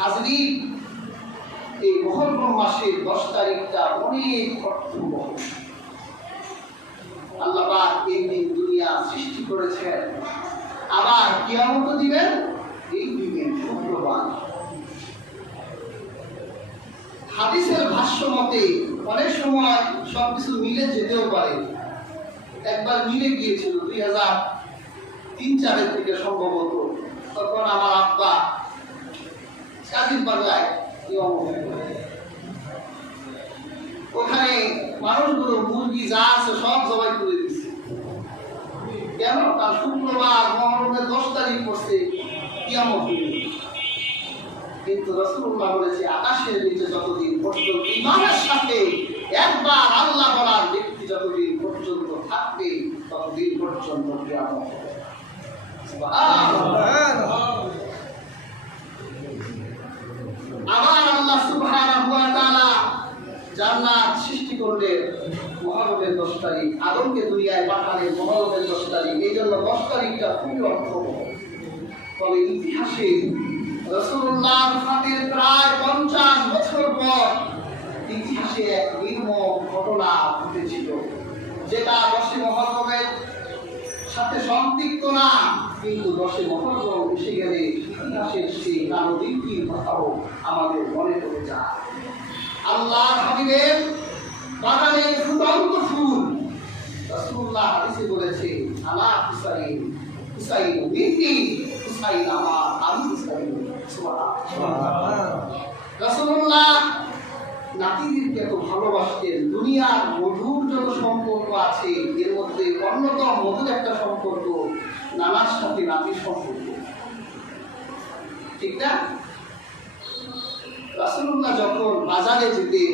হাজরিন, এই মুহররম মাসের 10 তারিখটা অনেক অর্থবহ। আল্লাহ পাক এই দিন দুনিয়া সৃষ্টি করেছেন, আবার কিয়ামত দিবেন এই দিনের শুক্রবার। হাদিসের ভাষ্য মতে অনেক সময় সবকিছু মিলে যেতেও পারে। একবার মিলে গিয়েছিল 2003-04 থেকে সম্ভবত। তখন আমার আব্বা কাজীর বাংলায় ওখানে মানুষগুলো মুরগি যা আছে সব জবাই করে দিচ্ছে। কেন? তার শুক্রবার মুহররমের 10 তারিখ পড়ছে, কিয়ামত দিন। কিন্তু রাসূলুল্লাহ বলেছে, আকাশের নিচে যতদিন পর্যন্ত ঈমানের সাথে একবার আল্লাহ বলার ব্যক্তি যতদিন পর্যন্ত থাকবে ততদিন পর্যন্ত কিয়ামত হবে। সুবহানাল্লাহ। আবার আল্লাহ সুবহানাহু ওয়া তাআলা জান্নাত সৃষ্টি করলেন মুহররমের 10 তারিখ, আদমকে দুনিয়ায় পাঠালেন মুহররমের 10 তারিখ। এই জন্য 10 তারিখটা খুবই অর্থবহ। তবে ইতিহাসে রাসূলুল্লাহর ওফাতের প্রায় 50 বছর পর ইতিহাসে এক নির্মম ঘটনা ঘটেছিল, যেটা 10 মুহররমের সাথে সম্পৃক্ত না, কিন্তু 10 মুহররম এসে গেলে ইতিহাসের সেই কালদিনটির কথাও আমাদের মনে পড়ে যায়। আল্লাহর হাবিবের বাগানের ফুটন্ত ফুল, রাসূলুল্লাহ হাদিসে বলেছে, আলা হুসাইন, হুসাইন মিন্নি, হুসাইন আমার, আমি হুসাইন। সুবহানাল্লাহ। রাসূলুল্লাহ নাতিদেরকে এত ভালোবাসতেন। দুনিয়ার মধুর যত সম্পর্ক আছে এর মধ্যে অন্যতম মধুর একটা সম্পর্ক নানার সাথে নাতির সম্পর্ক, ঠিক না? রাসূলুল্লাহ যখন বাজারে যেতেন,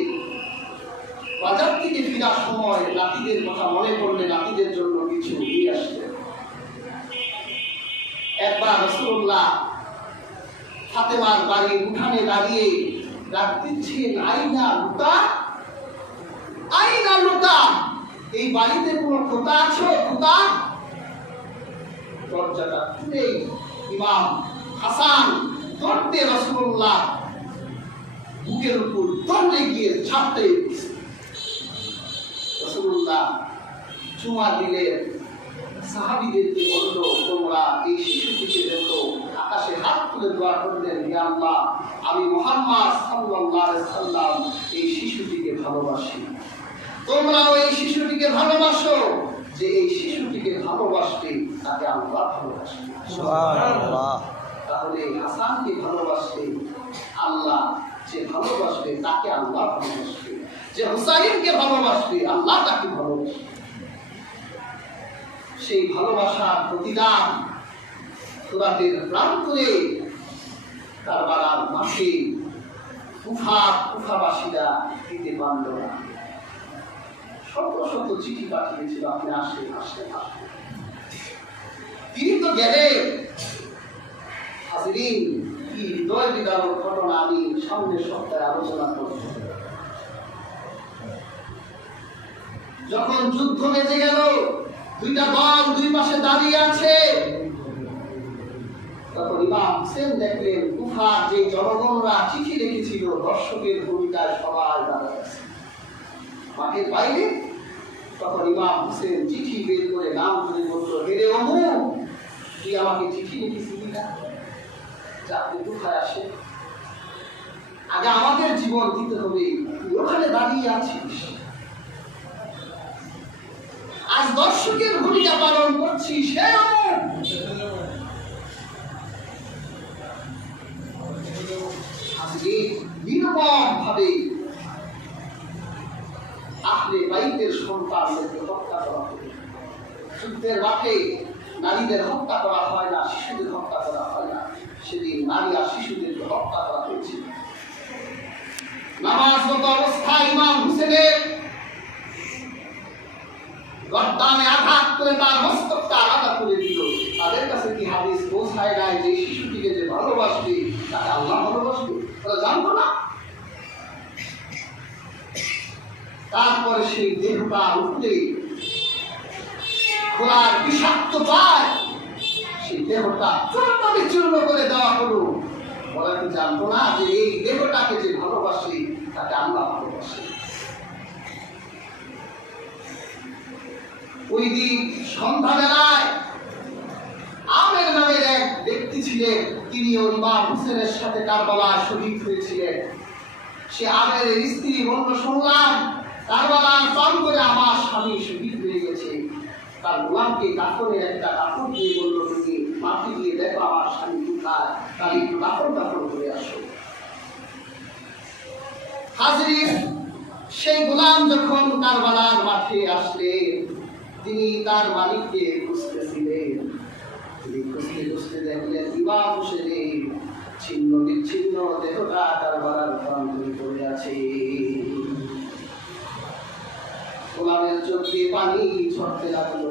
বাজার থেকে ফেরার সময় নাতিদের কথা মনে পড়লে নাতিদের জন্য কিছু নিয়ে আসতেন। একবার রাসূলুল্লাহ ফাতেমার বাড়ির উঠানে দাঁড়িয়ে ডাক দিচ্ছেন, আইনা লুকা, আইনা লুকা, এই বাড়িতে কোনো খোকা আছো? খোকা। দরজাটা খুলে ইমাম হাসান দৌড়তে রাসূলুল্লাহ বুকের উপর দৌড়ে গিয়ে ছাড়তে রাসূলুল্লাহ চুমা দিলেন। সাহাবীদেরকে বলল, তোমরা এই শিশুটিকে দেখো। আকাশে হাত তুলে দোয়া করলেন, হে আল্লাহ, আমি মুহাম্মদ সাল্লাল্লাহু আলাইহি সাল্লাম এই শিশুটিকে ভালোবাসি, তোমরাও এই শিশুটিকে ভালোবাসো। যে এই শিশুটিকে ভালোবাসবে তাকে আল্লাহ ভালোবাসবে। সুবহানাল্লাহ। তাহলে হাসানকে ভালোবাসবে আল্লাহ, যে ভালোবাসবে তাকে আল্লাহ ভালোবাসবে। যে হুসাইনকে ভালোবাসবে আল্লাহ তাকে ভালোবাসবে। সেই ভালোবাসার প্রতিদান ফুরাতের প্রান্তরে কারবালার মাঠে কুফাবাসীরা দিতে পারল না। শত শত চিঠি পাঠিয়েছিল, আপনি আসেন আসেন আসেন। তিনি তো গেলেন। হাজরিন, কি হৃদয় বিদারক ঘটনা আমি সামনের সপ্তাহে আলোচনা করব। যখন যুদ্ধ বেজে গেল, দুইটা দল দুই পাশে দাঁড়িয়ে আছে, তখন ইমাম হোসেন দেখলেন কুফার যে জনগণরা চিঠি লিখেছিল দর্শকের ভূমিকায় সবাই দাঁড়িয়ে আছে মাঠের বাইরে। তখন ইমাম হোসেন চিঠি বের করে নাম ধরে বলল, হেরে অমুক, তুই আমাকে চিঠি লিখেছিলি না? আপনি কোথায় আসে? আগে আমাদের জীবন দিতে হবে, তুই ওখানে দাঁড়িয়ে আছিস। আজ দর্শকের ভূমিকা পালন করছিস, হে অমুক। আজকে নির্মম ভাবে আহলে বাইতের সন্তানদেরকে হত্যা করা হবে। যুদ্ধের মাঠে নারীদের হত্যা করা হয় না, শিশুদের হত্যা করা হয় না। সেদিন নারী আর শিশুদেরকে হত্যা করা হয়েছিল। নামাজরত অবস্থায় ইমাম হোসেনের গর্দানে আঘাত করে তার মস্তকটা আলাদা করে দিল। তাদের কাছে কি হাদিস পৌঁছায় নাই যে শিশুটিকে যে ভালোবাসবে তাকে আল্লাহ ভালোবাসবে? তারা জানতো না। তারপরে সেই দেহটা উঠলে খোলার বিষাক্ত পায়, সেই দেহটা চূর্ণ বিচূর্ণ করে দেওয়া হলো। ওরা কি জানতো না যে এই দেহটাকে যে ভালোবাসে তাকে আল্লাহ ভালোবাসে? ওই দিন সন্ধ্যাবেলায় আমের নামের এক ব্যক্তি ছিলেন, তিনি ইমাম হোসেনের সাথে কারবালায় শহীদ হয়েছিলেন। সে আমের স্ত্রী বলল, শুনলাম কারবালার পান করে আমার স্বামী শহীদ হয়ে গেছে। তার গোলামকে কাফনের একটা কাপড় দিয়ে বলল, তুমি মাটি দিয়ে দেখো আমার স্বামী কোথায়, তার একটু কাপড় করে আসো। হাজির সেই গোলাম যখন কারবালার মাঠে আসলেন, তিনি তার মালিককে খুঁজতেছিলেন। তিনি খুঁজতে খুঁজতে দেখলেন ইমাম হোসেনের ছিন্ন বিচ্ছিন্ন দেহটা কারবালার প্রান্তরে পড়ে আছে। গোলামের চোখ দিয়ে পানি ঝরতে লাগলো।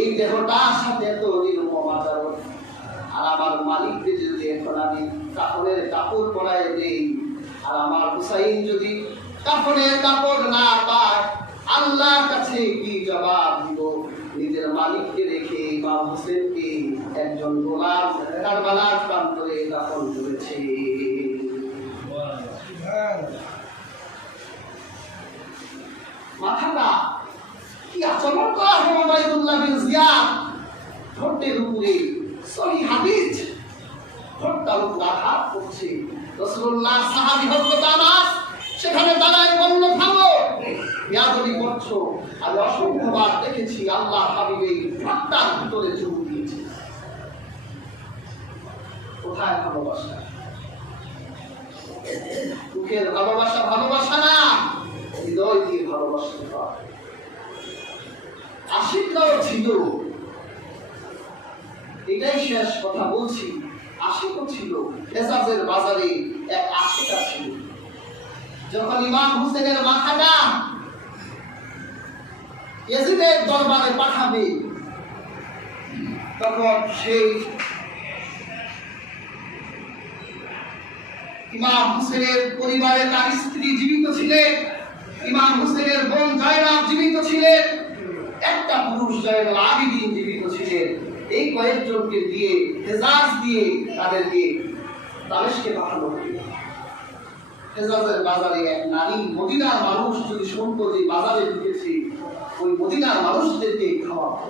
এই দেহটার সাথে এত নির্মম আচরণ, আর আমার মালিককে যদি এখন আমি কাপড়ের কাপড় পরায় দেই, আর আমার হুসাইন যদি কাপড়ের কাপড় না পায়, আল্লাহর কাছে কি জবাব দিব? নিজের মালিককে রেখে ইমাম হোসেনকে একজন গোলাম কারবালার প্রান্তরে দাফন করেছে। মাথাটা কি আচরণ করা হয় ওবাইদুল্লাহ বিন জিয়াদ, ঠোঁটের উপরে সহি হাদিস, ঠোঁটটার উপর আঘাত করছে। রাসূলুল্লাহ সাহাবী হযরত আনাস সেখানে দাঁড়ায় বলল, থামো, বেয়াদবি করছো। আমি অসংখ্যবার দেখেছি আল্লাহ হাবিবের ঠোঁটটার ভিতরে চুমু দিয়েছে। কোথায় ভালোবাসা? মুখের ভালোবাসা ভালোবাসা না, হৃদয় দিয়ে ভালোবাসতে হয়। আশিকরাও ছিল, এটাই শেষ কথা বলছি। আশিকও ছিল। হেজাজের বাজারে এক আশিকা ছিল। যখন ইমাম হোসেনের মাথাটা ইয়াজিদের দরবারে পাঠাবে, তখন সেই ইমাম হোসেনের পরিবারে তার স্ত্রী জীবিত ছিলেন, ইমাম হোসেনের বোন জয়নাব জীবিত ছিলেন, একটা পুরুষ জয়নুল আবিদিন জীবিত ছিলেন। এই কয়েকজনকে দিয়ে হেজাজ দিয়ে তাদেরকে দামেস্কে পাঠানো হলো। হেজাজের বাজারে এক নারী, মদিনার মানুষ যদি শুনতো যে বাজারে ঢুকেছে, ওই মদিনার মানুষদেরকে খাওয়াবো।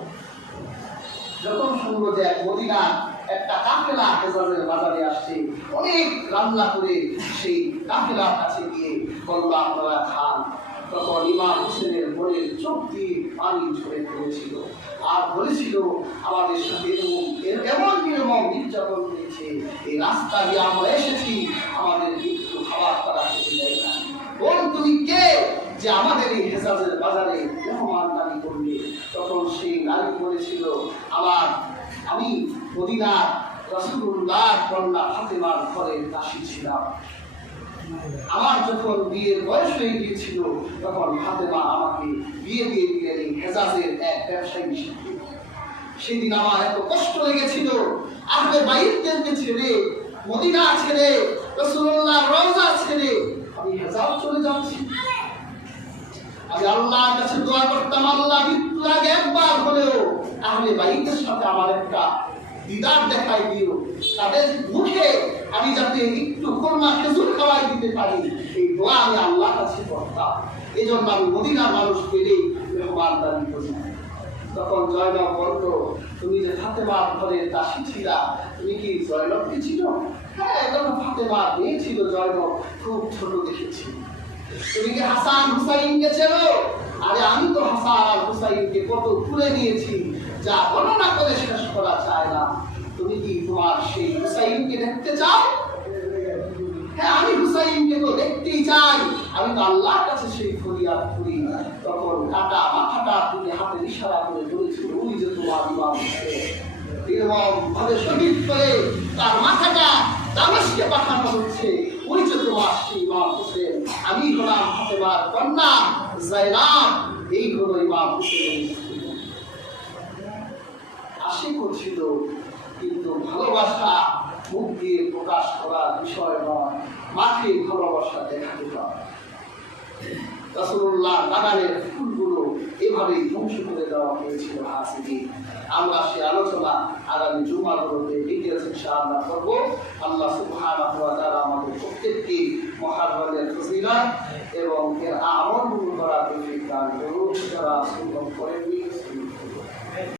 যখন শুনলো যে এক মদিনার একটা কাফেলা হেজাজের বাজারে আসছে, অনেক রান্না করে সেই কাফেলার কাছে গিয়ে বলল, আপনারা খান। তখন ইমাম হোসেনের বোনের চোখ দিয়ে পানি ঝরে পড়েছিল, আর বলেছিল, আমাদের সাথে এমন নির্মম নির্যাতন হয়েছে, এই রাস্তা দিয়ে আমরা এসেছি, আমাদের একটু খাবার তারা খেতে দেয় না। বোন, তুমি কে যে আমাদের এই হেজাজের বাজারে মেহমানদারি করবে? তখন সেই নারী বলেছিল, আমি মদিনার রাসূলুল্লাহ কন্যা ফাতেমার ঘরের দাসী ছিলাম। আমার যখন বিয়ের বয়স হয়ে গিয়েছিল, তখন ফাতেমা আমাকে বিয়ে দিয়ে দিলেন এই হেজাজের এক ব্যবসায়ীর সাথে। সেদিন আমার এত কষ্ট লেগেছিল, আহলে বাইতদেরকে ছেড়ে, মদিনা ছেড়ে, রাসূলুল্লাহ রওজা ছেড়ে আমি হেজাজ চলে যাচ্ছি। আমি আল্লাহর কাছে দোয়া করতাম, আল্লাহ মৃত্যুর আগে একবার হলেও আহলে বাইতের সাথে আমার একটা দিদার দেখাই দিও, তাদের মুখে আমি যাতে একটু কোরমা খেজুর খাওয়াই দিতে পারি, এই দোয়া আমি আল্লাহর কাছে করতাম। এই জন্য আমি মদিনার মানুষ পেলেই মেহমানদারি করি। তখন জয়নব বলল, তুমি যে ফাতেমার ঘরের দাসী ছিলা, তুমি কি জয়নবকে ছিল? হ্যাঁ, তখন ফাতেমার মেয়ে ছিল জয়নব, খুব ছোট দেখেছি। তুমি কি হাসান হুসাইনকে চেনো? আরে আমি তো হাসান আর হুসাইনকে কত তুলে নিয়েছি, যা গণনা করে শেষ করা যায় না। তুমি কি তোমার সেই হুসাইনকে দেখতে চাও? হ্যাঁ, আমি হুসাইনকে তো দেখতেই চাই, আমি তো আল্লাহর কাছে সেই ফরিয়াদ করি। তখন কাটা মাথাটা তুমি হাতে ইশারা করে বলেছিল, ওই যে তোমার ইমাম হোসেন নির্মম ভাবে শহীদ করে তার মাথাটা দামেস্কে পাঠানো হচ্ছে, ওই যে তোমার সেই ইমাম হোসেন। আমি হলাম ফাতেমার কন্যা জায়নাব, এই হলো ইমাম হোসেনের স্ত্রী। আশিকও ছিল, কিন্তু ভালোবাসা মুখ দিয়ে প্রকাশ করার বিষয় নয়, মাঠে ভালোবাসা দেখাতে হয়। রাসূলুল্লাহ বাগানের ফুলগুলো এভাবেই ধ্বংস করে দেওয়া হয়েছিল। হাসিদি আমরা সে আলোচনা ইনশাআল্লাহ করব। আল্লাহ সুবহানাহু ওয়া তাআলা আমাদের প্রত্যেককে মুহররমের ফজিলত এবং এর আমল করার তৌফিক দান করুন। যারা সুন্দর করেননি